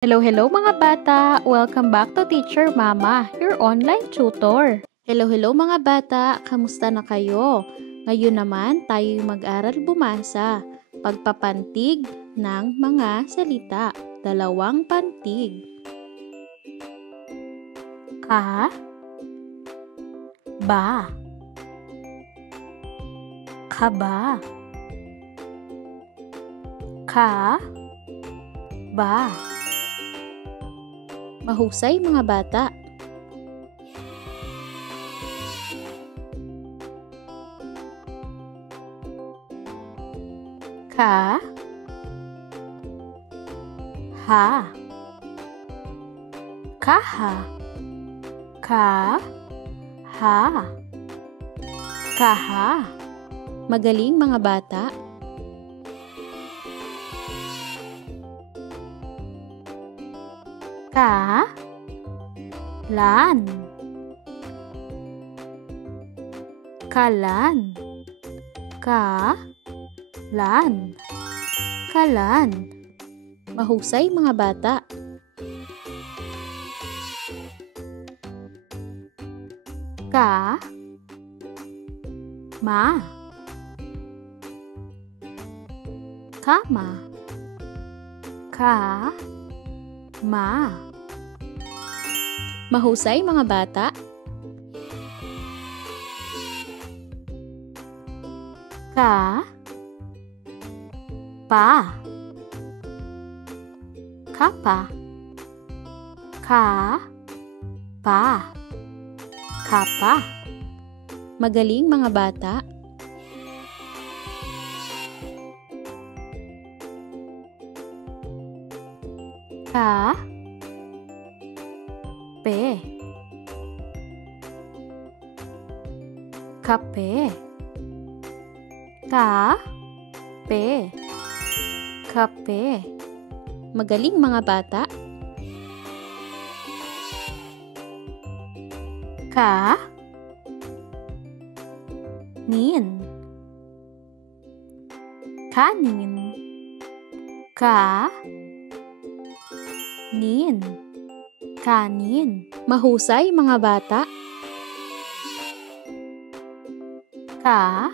Hello mga bata! Welcome back to Teacher Mama, your online tutor. Hello mga bata! Kamusta na kayo? Ngayon naman tayo mag-aral bumasa. Pagpapantig ng mga salita. 2 pantig. Ka, ba, kaba, ka, ba. Mahusay mga bata. Ka, ha, kaha, ka, ha, kaha. Magaling mga bata. Ka, lan, kalan, ka, lan, kalan. Mahusay mga bata. Ka, ma, kama, ka, ma. Mahusay mga bata. Ka, pa, kapa, ka, pa, kapa. Magaling mga bata. Ka, pe, kape, ka, pe, kape. Magaling mga bata. Ka, nin, kanin, ka, nin, kanin. Mahusay mga bata. Ka,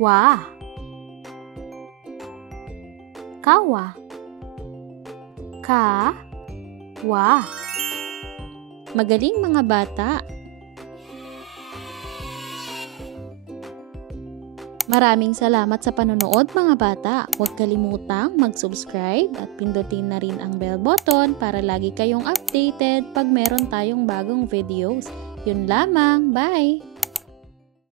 wa, kawa, ka, wa. Magaling mga bata. Maraming salamat sa panonood mga bata. Huwag kalimutang mag-subscribe at pindutin na rin ang bell button para lagi kayong updated pag meron tayong bagong videos. Yun lamang. Bye!